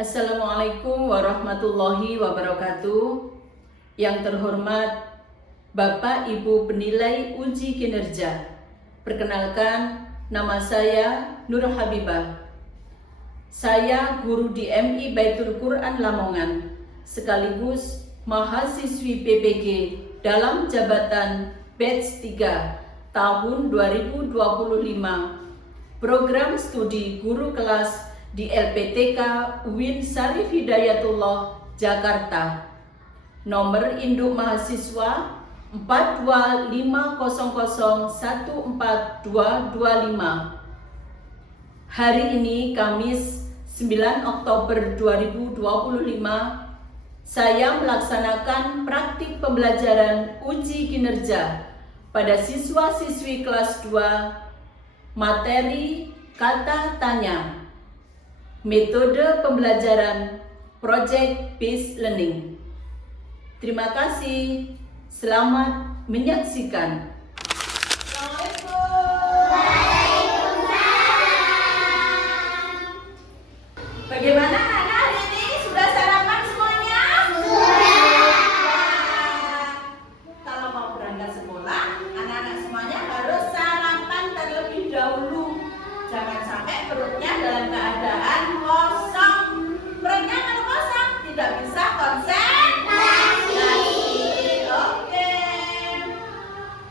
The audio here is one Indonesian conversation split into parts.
Assalamualaikum warahmatullahi wabarakatuh. Yang terhormat Bapak Ibu penilai uji kinerja. Perkenalkan, nama saya Nur Habibah. Saya guru di MI Baitul Quran Lamongan, sekaligus mahasiswi PPG dalam jabatan batch 3 tahun 2025. Program studi guru kelas di LPTK UIN Syarif Hidayatullah, Jakarta. Nomor induk mahasiswa 425001425. Hari ini Kamis 9 Oktober 2025, saya melaksanakan praktik pembelajaran uji kinerja pada siswa-siswi kelas 2, materi kata tanya. Metode pembelajaran Project Based Learning. Terima kasih. Selamat menyaksikan. Bagaimana anak-anak hari ini? Sudah sarapan semuanya? Sudah. Kalau mau berangkat sekolah, anak-anak semuanya harus sarapan terlebih dahulu. Jangan sampai perutnya dalam keadaan kosong. Perutnya kalau kosong tidak bisa konsentrasi. Oke.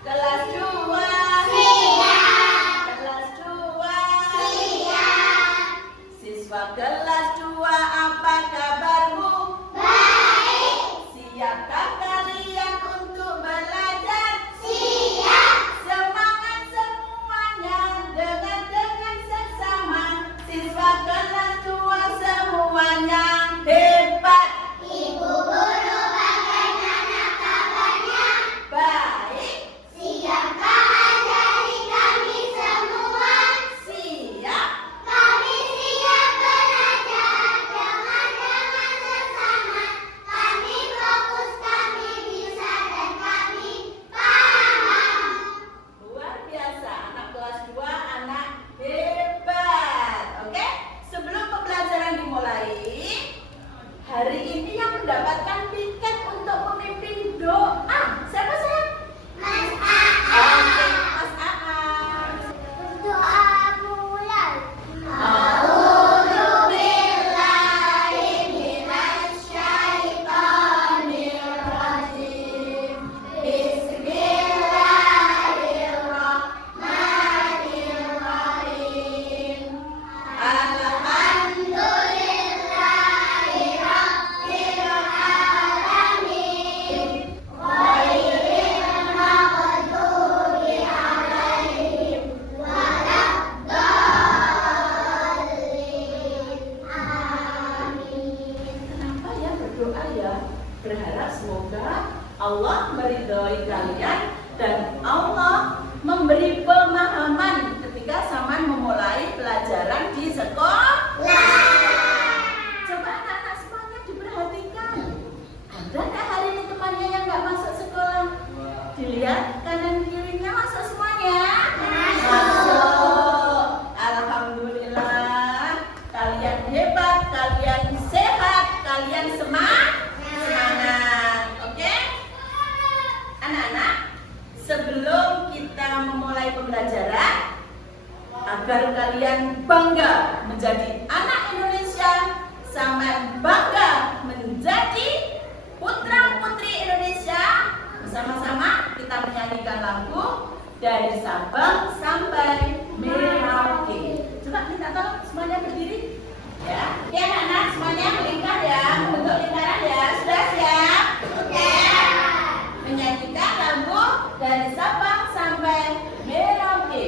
Kelas 2 siap. Kelas 2 siap. Siswa kelas 2, apa kabarmu? Baik. Siapkah kalian untuk belajar? Siap. Semangat semuanya dengan sesama. Siswa kelas 2 semuanya hebat. Ibu guru bagaimana kabarnya? Baik. Siapkah ajari kami semua? Siap. Kami siap belajar dengan sesama. Kami fokus, kami bisa dan kami paham. Luar biasa, anak kelas 2 anak hebat. Oke, sebelum pembelajaran dimulai, hari ini yang mendapatkan tiket untuk memimpin doa, siapa sayang? Mas Aan. Oke, Mas Aan. Doa mulai. A'udzu billahi minasyaitonir rajim. Bismillahirrahmanirrahim. Alhamdulillahi rabbil alamin. Ghairil maghdubi alaihim waladdallin. Amin. Kenapa ya berdoa ya? Berharap semoga Allah meridhoi kalian dan Allah memberi pemahaman ketika Saman memulai pelajaran di sekolah. Coba anak-anak semuanya diperhatikan. Ada nggak hari ini temannya yang nggak masuk sekolah? Dilihat kanan kirinya, masuk semuanya? Masuk. Alhamdulillah. Kalian hebat, kalian sehat, kalian semangat. Oke? Anak-anak, sebelum kita memulai pembelajaran, agar kalian bangga menjadi anak Indonesia sama bangga menjadi putra-putri Indonesia, bersama-sama kita menyanyikan lagu dari Sabang sampai Merauke. Coba minta tolong semuanya berdiri. Ya, oke anak-anak semuanya melingkar ya, membentuk lingkaran ya. Sudah siap? Sudah. Menyanyikan lagu dari Sabang sampai Merauke.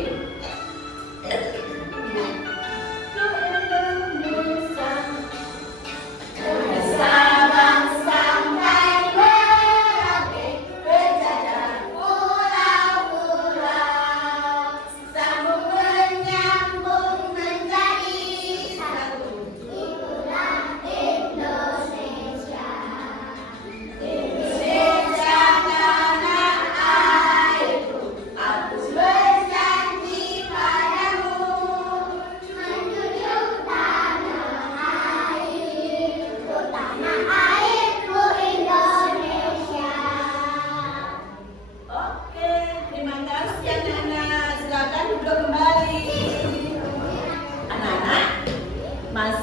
Sabang sampai Merauke, berjajar pulau-pulau, sambung menyambung menjadi satu. Itulah Indonesia.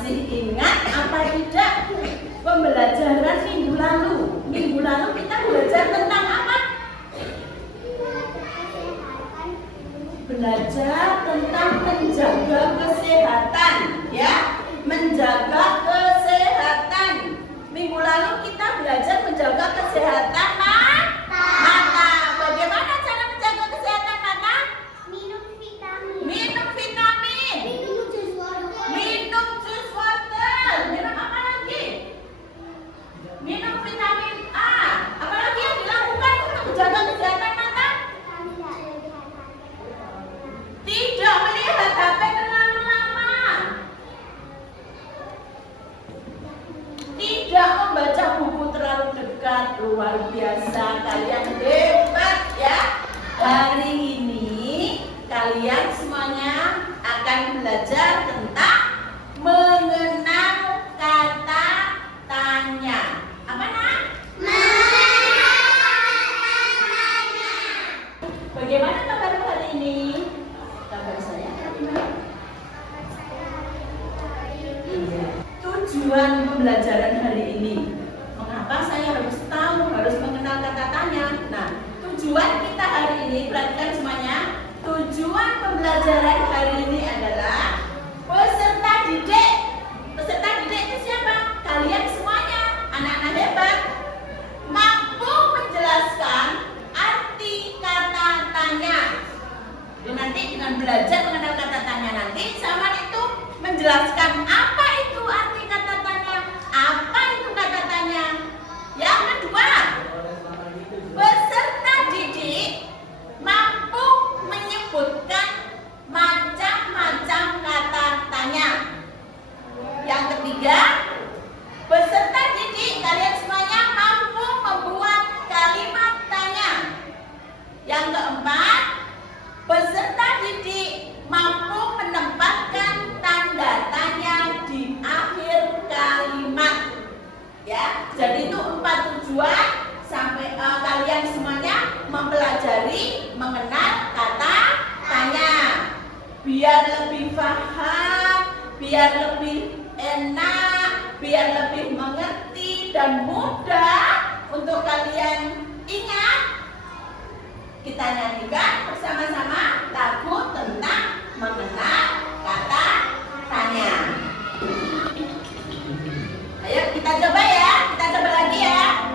Masih ingat apa tidak pembelajaran minggu lalu? Minggu lalu kita belajar tentang apa? Belajar tentang menjaga kesehatan, ya, menjaga kesehatan. Minggu lalu kita belajar menjaga kesehatan mata. Bagaimana cara menjaga kesehatan mata? Minum vitamin. Minum vitamin. Minum jus water. Minum jus water. Minum apa lagi? Minum vitamin A. Apa lagi yang dilakukan untuk menjaga kesehatan mata? Tidak melihat HP terlalu lama. Tidak membaca buku terlalu dekat. Luar biasa, kalian hebat ya. Hari ini kalian semuanya akan belajar tentang mengenal kata tanya. Apa nak? Bagaimana kabarmu hari ini? Kabar saya gimana? Iya. Tujuan pembelajaran hari ini, mengapa saya harus tahu, harus mengenal kata tanya? Nah, tujuan kita hari ini, perhatikan semuanya. Tujuan pembelajaran hari ini adalah peserta didik. Peserta didik itu siapa? Kalian semuanya, anak-anak hebat, mampu menjelaskan arti kata tanya. Jadi nanti dengan belajar mengenal kata tanya nanti, sama itu menjelaskan apa itu arti kata tanya, apa itu kata tanya. Yang kedua, peserta didik mampu menyebutkan macam-macam kata tanya. Yang ketiga, peserta didik kalian semuanya mampu membuat kalimat tanya. Yang keempat, peserta didik mampu menempatkan tanda tanya di akhir kalimat. Ya, jadi itu 4 tujuan sampai kalian semuanya mempelajari mengenal kata tanya. Biar lebih paham, biar lebih enak, biar lebih mengerti dan mudah untuk kalian ingat. Kita nyanyikan bersama-sama lagu tentang mengenal kata tanya. Ayo kita coba ya, kita coba lagi ya.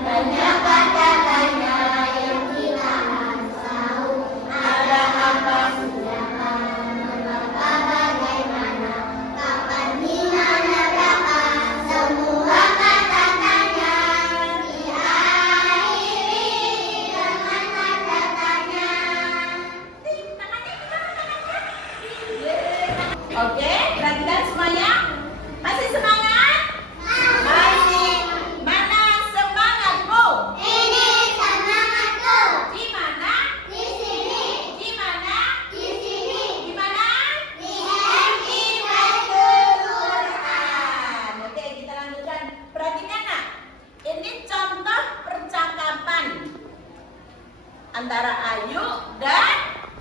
Banyak kata tanya yang kita harus tahu. Ada apa, siapa, mengapa, bagaimana, kapan, di mana, berapa. Semua kata tanya diakhiri dengan kata tanya. Oke, perhatikan semuanya. Masih semangat? Masih. Mana semangatmu? Ini semangatku. Di mana? Di sini. Di mana? Di sini. Di mana? Di MI Baitul Quran. Oke, kita lanjutkan. Perhatikan nak. Ini contoh percakapan antara Ayu dan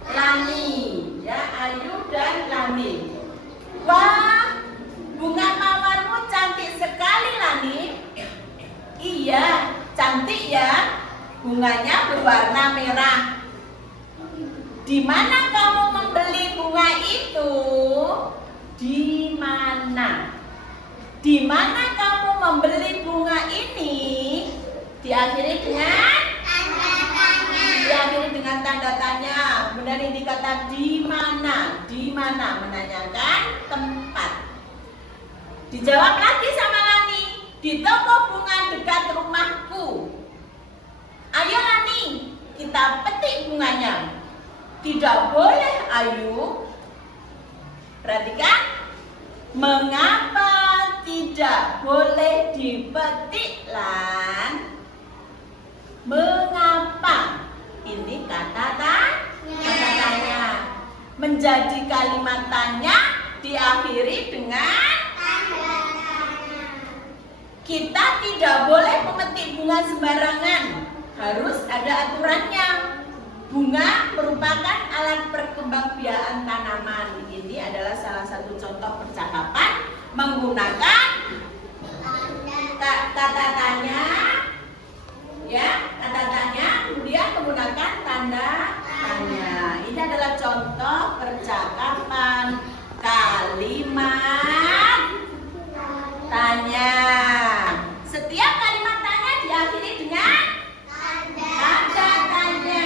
Lani. Ya, Ayu dan Lani. Wah, bunga mawarmu cantik sekali, Lani. Iya, cantik ya. Bunganya berwarna merah. Di mana kamu membeli bunga itu? Di mana? Di mana kamu membeli bunga ini? Diakhiri dengan tanda tanya. Benar ini kata di mana? Di mana menanyakan tempat. Dijawab lagi sama Lani. Di toko bunga dekat rumahku. Ayo Lani, kita petik bunganya. Tidak boleh Ayu. Perhatikan. Mengapa tidak boleh dipetik Lan? Mengapa? Ini kata tanya. Menjadi kalimat tanya diakhiri dengan kita tidak boleh memetik bunga sembarangan. Harus ada aturannya. Bunga merupakan alat perkembangbiakan tanaman. Ini adalah salah satu contoh percakapan menggunakan kata tanya, ya, kata tanya, kemudian menggunakan tanda tanya. Ini adalah contoh percakapan kalimat tanya. Setiap kalimat tanya diakhiri dengan tanda tanya.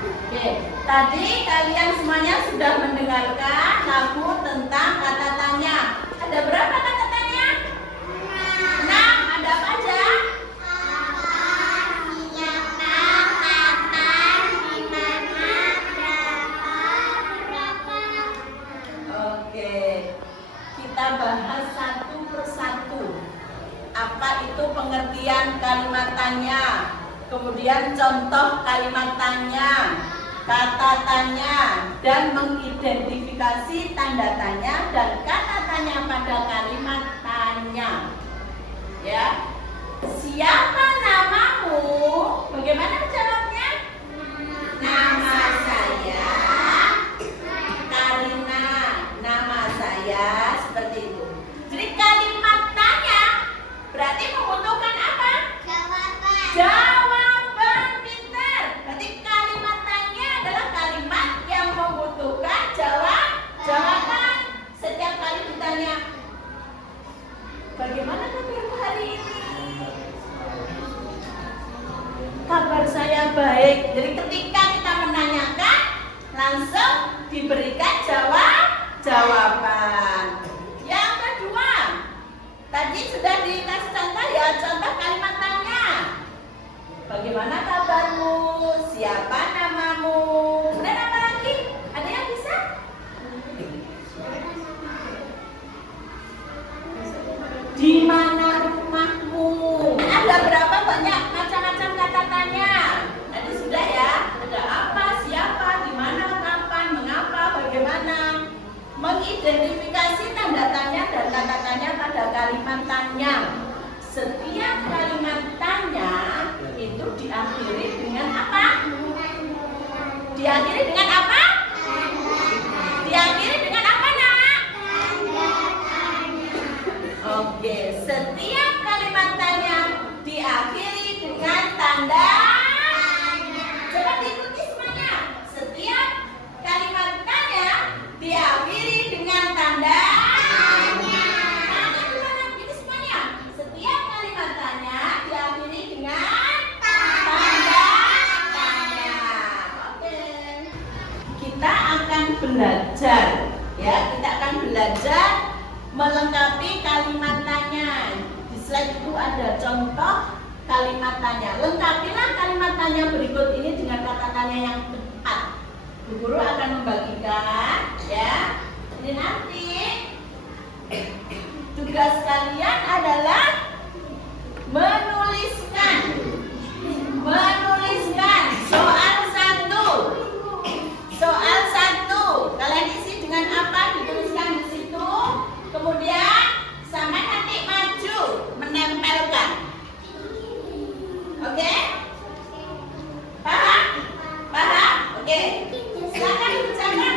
Oke, tadi kalian semuanya sudah mendengarkan lagu tentang kata tanya. Ada berapa kata tanya? 6. Ada apa aja? Oke, kita bahas satu persatu. Apa itu pengertian kalimat tanya? Kemudian contoh kalimat tanya, kata tanya, dan mengidentifikasi tanda tanya dan kata tanya pada kalimat tanya. Ya, siapa namamu? Bagaimana jawabnya? Nama saya Karina. Nama saya seperti itu. Jadi kalimat tanya berarti membutuhkan apa? Jawaban, pintar. Berarti kalimat tanya adalah kalimat yang membutuhkan jawaban. Setiap kali ditanya, bagaimana kabarmu hari ini? Kabar saya baik. Jadi ketika kita menanyakan, langsung diberikan jawaban. Yang kedua, tadi sudah dikasih contoh ya, contoh kalimat tanya. Bagaimana kabarmu? Siapa namamu? Dan apa lagi? Ada yang bisa? Di mana rumahmu? Ada berapa banyak macam-macam kata tanya? Tadi sudah ya. Ada apa, siapa, di mana, kapan, mengapa, bagaimana. Mengidentifikasi tanda tanya dan kata tanya pada kalimat tanya. Setiap kalimat tanya itu diakhiri dengan apa? Diakhiri dengan apa? Diakhiri dengan apa, Nak? Oke, setiap kalimat tanya diakhiri dengan tanda. Coba diikuti semuanya. Setiap kalimat tanya diakhiri dengan tanda. Tanya gimana? Ini semuanya. Setiap kalimat tanya diakhiri dengan tanda tanya. Oke. Kita akan belajar, ya. Kita akan belajar melengkapi kalimat tanya. Di slide itu ada contoh kalimat tanya. Lengkapilah kalimat tanya berikut ini dengan kata tanya yang tepat. Bu Guru akan membagikan, ya. Ini nanti tugas kalian adalah menuliskan soal 1. Kalian isi dengan apa? Dituliskan di situ. Kemudian sama nanti maju menempelkan. Oke? Paham? Oke. Silakan dikerjakan.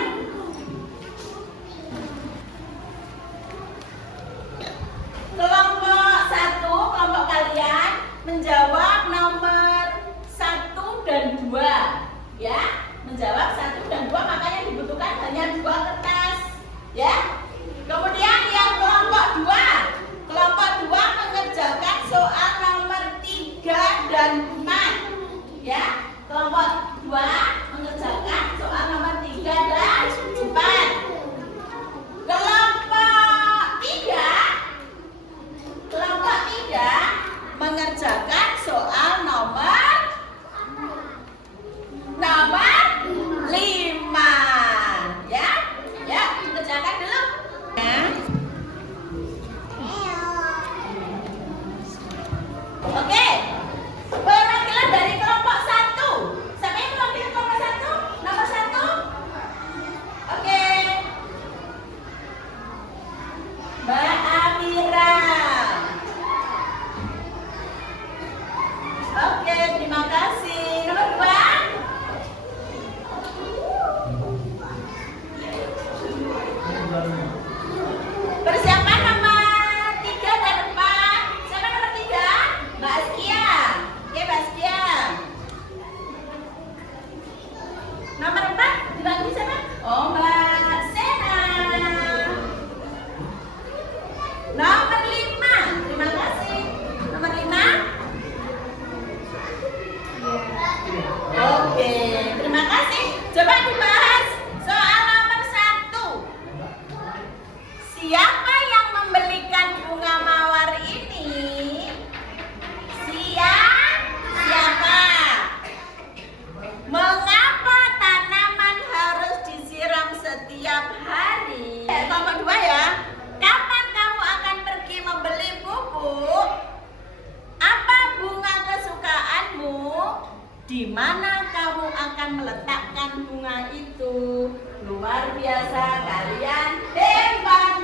biasa kalian hebat.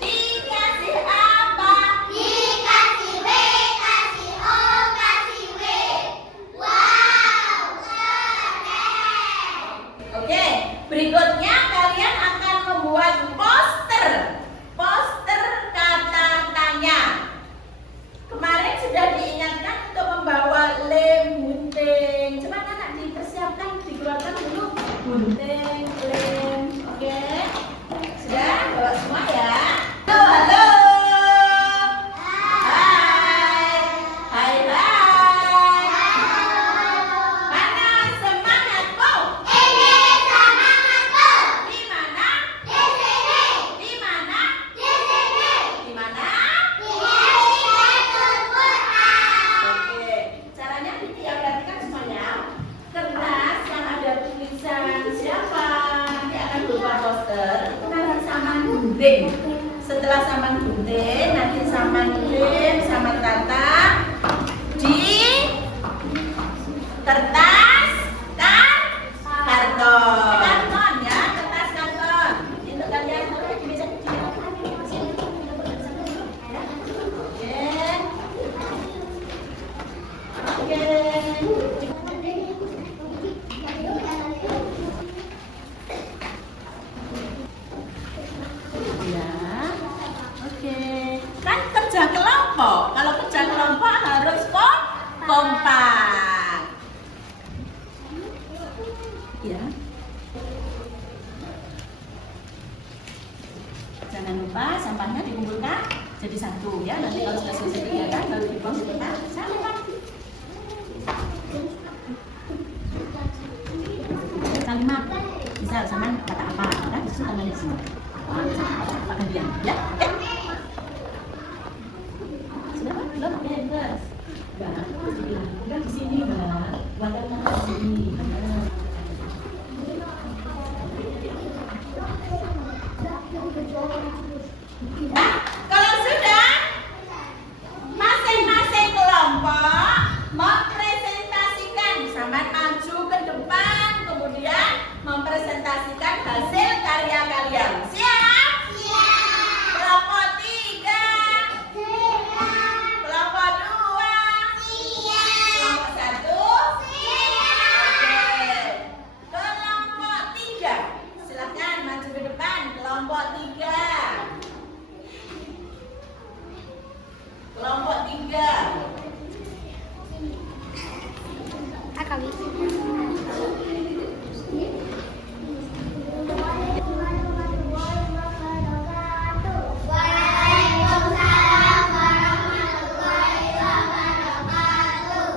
Dikasih apa? Dikasih W, kasih O, kasih W. Wow, keren. Oke, berikutnya kalian akan membuat poster. Poster kata tanya. Kemarin sudah diingatkan untuk membawa lem, gunting. Coba anak dipersiapkan, dikeluarkan dulu. Gunting, lem, oke. Sudah bawa semua ya. Halo, halo. Hai, hai, hai. Mana semangatmu? Ini semangatku. Di mana? Di sini, Di mana? di sini. Di mana? Di Hadiatul Quran. Oke, caranya Vicky ya perhatikan semuanya. Kertas yang ada tulisan siapa nanti akan berupa poster. Itu nanti saman gunting. Setelah saman gunting, nanti saman lem sama tata di kertas karton. Karton ya, kertas karton. Itu kalian taruh di meja kecil. Oke. Oke. Ya, oke. Kan kerja kelompok. Kalau kerja kelompok harus kompak. Ya. Jangan lupa sampahnya dikumpulkan jadi satu ya. Nanti kalau sudah selesai kegiatan baru dibuang di tempat sampah. Kalimat misal sama kata apa kan itu tangannya di sini. Apa gantian ya? Ya. Sudah kan? Belum ya, Mbak. Bagus dibilang. Kan di sini, Mbak. Wadah di sini. Benar. Nah, kalau sudah masing-masing kelompok mempresentasikan sama maju ke depan, kemudian mempresentasikan hasil karya kalian. Siap? Siap. Kelompok 3, Siap. kelompok 2, Siap. kelompok 1. Oke. Kelompok 3. Silakan maju ke depan, kelompok 3. Kelompok 3. Waalaikumsalam warahmatullahi wabarakatuh.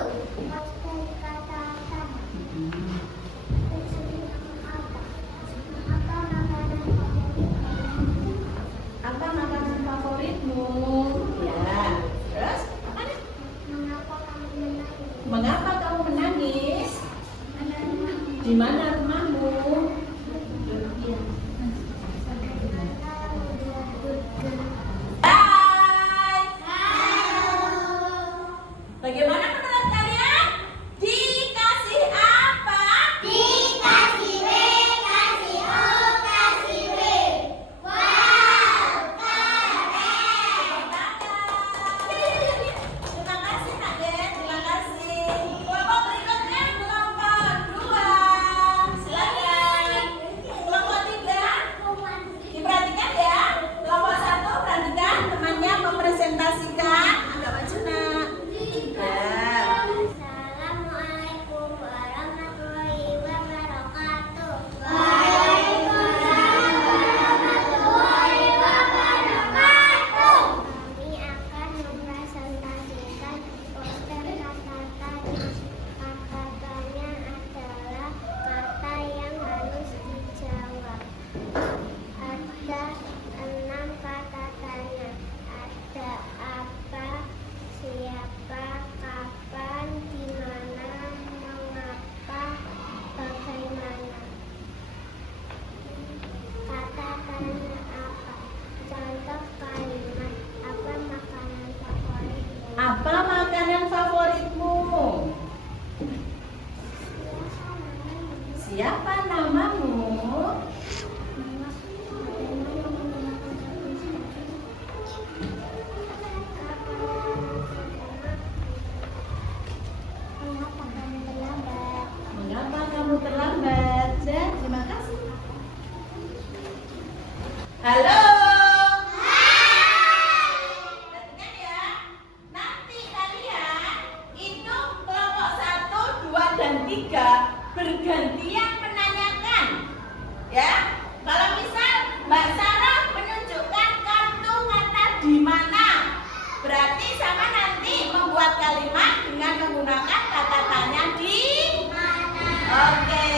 Halo. Perhatikan ya. Nanti kalian itu kelompok 1, 2, dan 3 bergantian menanyakan. Ya. Kalau misal Mbak Sarah menunjukkan kartu kata di mana, berarti sama nanti membuat kalimat dengan menggunakan kata tanya di mana. Oke.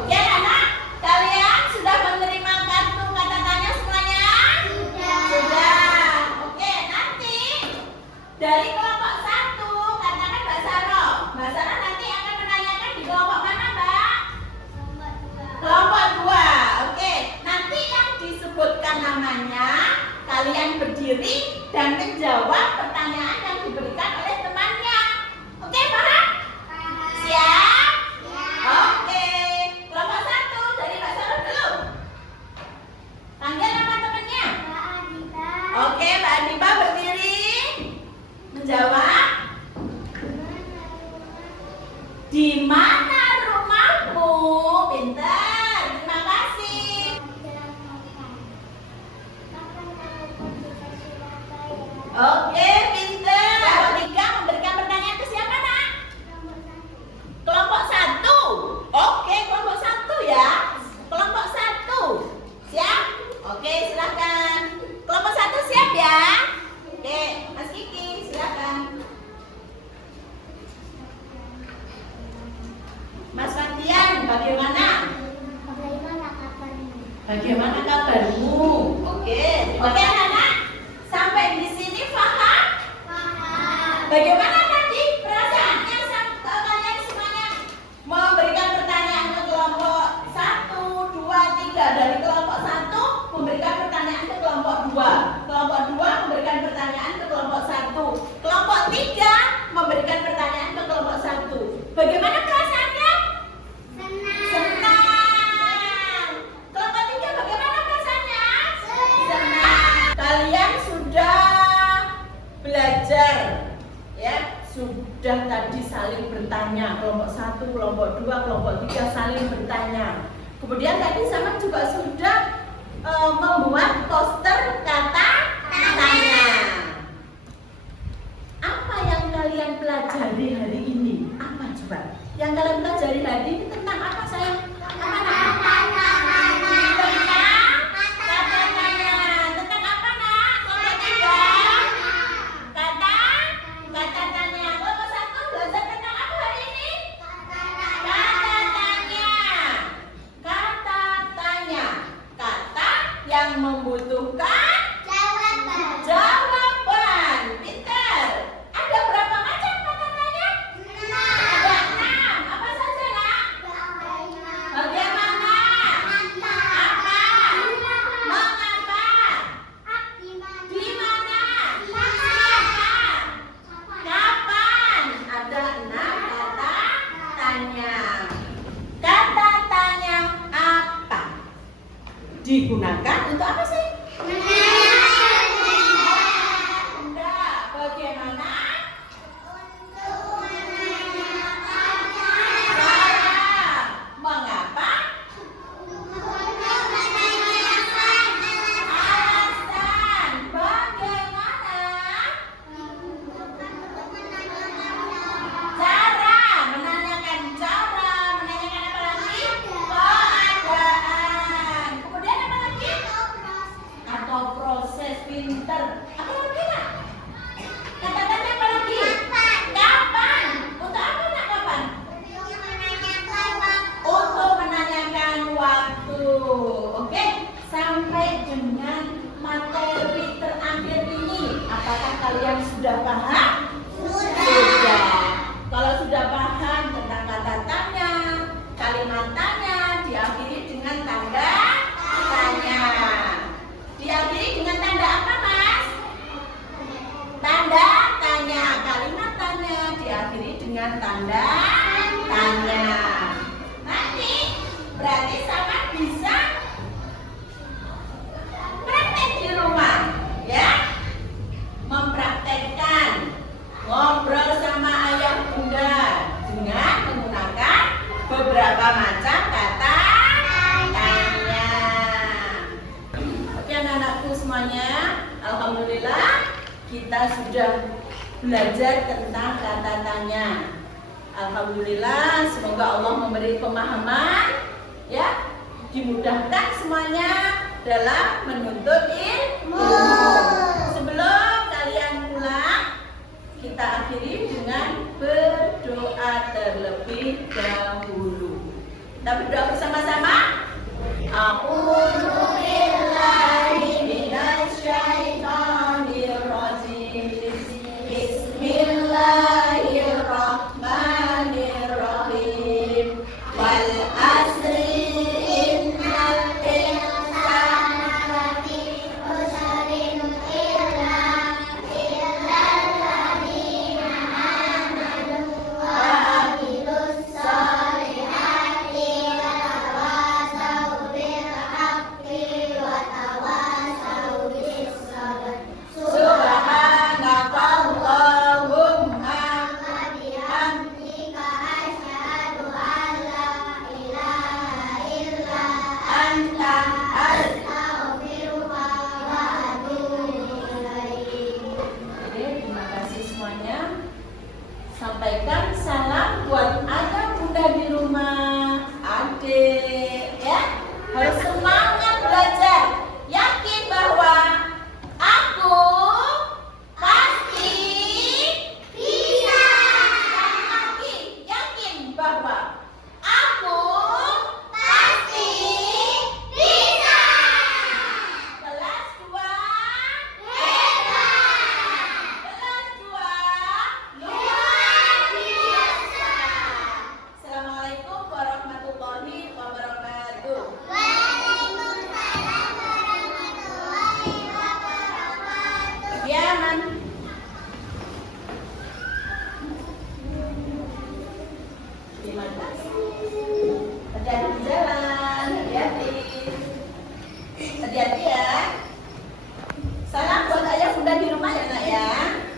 Oke anak, kalian sudah menerima kartu kata tanya semuanya? Sudah. Oke, nanti dari kelompok 1 katakan Mbak Sarah. Mbak Sarah nanti akan menanyakan di kelompok mana, Mbak? Kelompok 2. Oke, nanti yang disebutkan namanya, kalian berdiri dan menjawab pertanyaan yang diberikan oleh temannya. Oke, paham? Siap? Oke. Kelompok 1 dari Mbak Sarah dulu. Panggil nama temannya. Oke, Mbak Adiba berdiri. Menjawab. Di mana rumahmu? Pintar. Terima kasih. Oke, pintar. Kelompok 3 memberikan pertanyaan ke siapa, Nak? Kelompok 1. Oke, kelompok 1 ya. Kelompok 1. Siap? Oke, silakan. Kelompok 1 siap ya? Oke, Mas Kiki, silakan. Mas Fantian, bagaimana? Bagaimana kabarmu? Oke, anak-anak. Sampai di sini paham? Bagaimana tadi perasaannya kalian semuanya? Memberikan pertanyaan ke kelompok 1, 2, 3. Dari kelompok 1 memberikan pertanyaan ke kelompok 2. Kelompok 2 memberikan pertanyaan ke kelompok 1. Kelompok 3 memberikan pertanyaan ke kelompok 1. Bagaimana perasaannya? Senang. Kelompok 3 bagaimana perasaannya? Senang. Kalian sudah belajar ya, sudah tadi saling bertanya. Kelompok 1, kelompok 2, kelompok 3 saling bertanya. Kemudian tadi sama juga sudah membuat poster kata tanya. Apa yang kalian pelajari hari ini? Apa coba? Yang kalian pelajari hari ini tentang apa, sayang? Tentang kata tanya. Tentang apa, Nak? Kelompok 3? Kata tanya. Kelompok 1 belajar tentang apa hari ini? Kata tanya. Kata tanya. Kata yang membutuhkan jawaban. Pintar. Ada berapa macam kata tanya? Ada 6. Apa saja, Nak? Bagaimana? Apa? Mengapa? Di mana? Siapa? Kapan? Ada 6 kata tanya. Kata tanya apa? Digunakan untuk apa sih? Enggak. Bagaimana? Cara. Mengapa? Alasan. Bagaimana? Cara. Menanyakan cara. Menanyakan apa lagi? Keadaan. Kemudian apa lagi? Atau proses. Pinter. Apa lagi, Nak? Kata tanya apa lagi? Kapan? Untuk apa, Nak, kapan? Untuk menanyakan waktu. Oke, sampai dengan materi terakhir ini, apakah kalian sudah paham? Sudah. Kalau sudah paham tentang kata tanya, kalimat tanya diakhiri dengan tanda tanya. Diakhiri dengan tanda apa, Mas? Tanda tanya. Kalimat tanya diakhiri dengan tanda tanya. Nanti berarti sama bisa praktek di rumah, ya. Mempraktekkan anak-anakku semuanya? Alhamdulillah kita sudah belajar tentang kata tanya. Alhamdulillah, semoga Allah memberi pemahaman, ya, dimudahkan semuanya dalam menuntut ilmu. Sebelum kalian pulang, kita akhiri dengan berdoa terlebih dahulu. Kita berdoa bersama-sama. A'udzu billahi minasyaitonir rajim. Bismillahirrahmanirrahim. Wal asri innal insana lafi khusrin illa alladziina amanu wa amilus solihati wa tawasaw bil haqqi wa tawasaw bis sabr. Subhanakallahumma Wa bihamdika asyhadu an la ilaha illa anta astaghfiruka wa atubu ilaik. Oke, terima kasih semuanya. Sampaikan salam buat ayah bunda di rumah, adik, ya. Harus semangat belajar. Yakin bahwa aku pasti Bisa. yakin bahwa aku Pasti bisa. kelas 2 Hebat. kelas 2 Luar biasa. Assalamualaikum warahmatullahi wabarakatuh. Waalaikumsalam warahmatullahi wabarakatuh. Ya, Man. Terima kasih. Hati-hati di jalan, hati-hati. Hati-hati ya. Salam buat ayah bunda di rumah ya, Nak ya.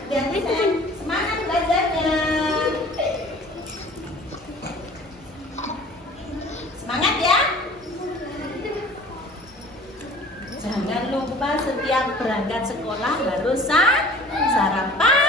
Hati-hati, sayang. Semangat belajarnya. Semangat ya. Jangan lupa setiap berangkat sekolah harus sarapan.